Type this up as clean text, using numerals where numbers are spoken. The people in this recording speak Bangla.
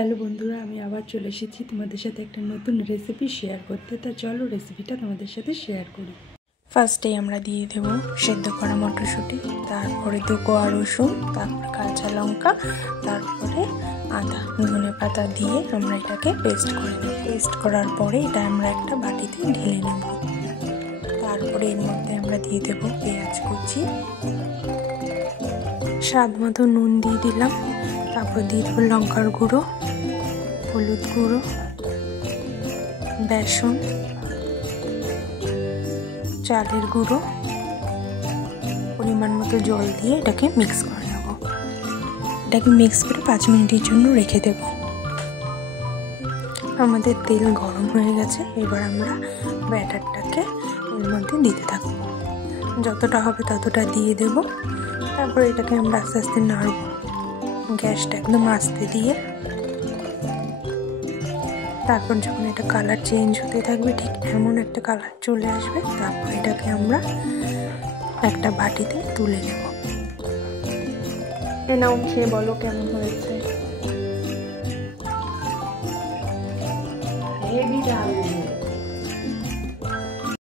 হ্যালো বন্ধুরা, আমি আবার চলে এসেছি তোমাদের সাথে একটা নতুন রেসিপি শেয়ার করতে। তা চলো রেসিপিটা তোমাদের সাথে শেয়ার করি। ফার্স্টে আমরা দিয়ে দেব সেদ্ধ করা মটরশুঁটি, তারপরে 2 কোয়া রসুন, তারপরে কাঁচা লঙ্কা, তারপরে আদা, ধনে পাতা দিয়ে আমরা এটাকে পেস্ট করে নেব। পেস্ট করার পরে এটা আমরা একটা বাটিতে ঢেলে নেব। তারপরে এর মধ্যে আমরা দিয়ে দেব পেঁয়াজ কুচি, স্বাদ মতো নুন দিয়ে দিলাম, তারপর দিয়ে দেবো লঙ্কার গুঁড়ো, হলুদ গুঁড়ো, বেসন, চালের গুঁড়ো, পরিমাণ মতো জল দিয়ে এটাকে মিক্স করে নেব। এটাকে মিক্স করে 5 মিনিটের জন্য রেখে দেব। আমাদের তেল গরম হয়ে গেছে, এবার আমরা ব্যাটারটাকে এর মধ্যে দিতে থাকবো। যতটা হবে ততটা দিয়ে দেব। তারপর এটাকে আমরা আস্তে আস্তে নাড়ব, গ্যাসটা একদম আস্তে দিয়ে। তারপর যখন এটা কালার চেঞ্জ হতে থাকবে, ঠিক এমন একটা কালার চলে আসবে, তারপর এটাকে আমরা একটা বাটিতে তুলে নেব। নাও খেয়ে বলো কেমন হয়েছে।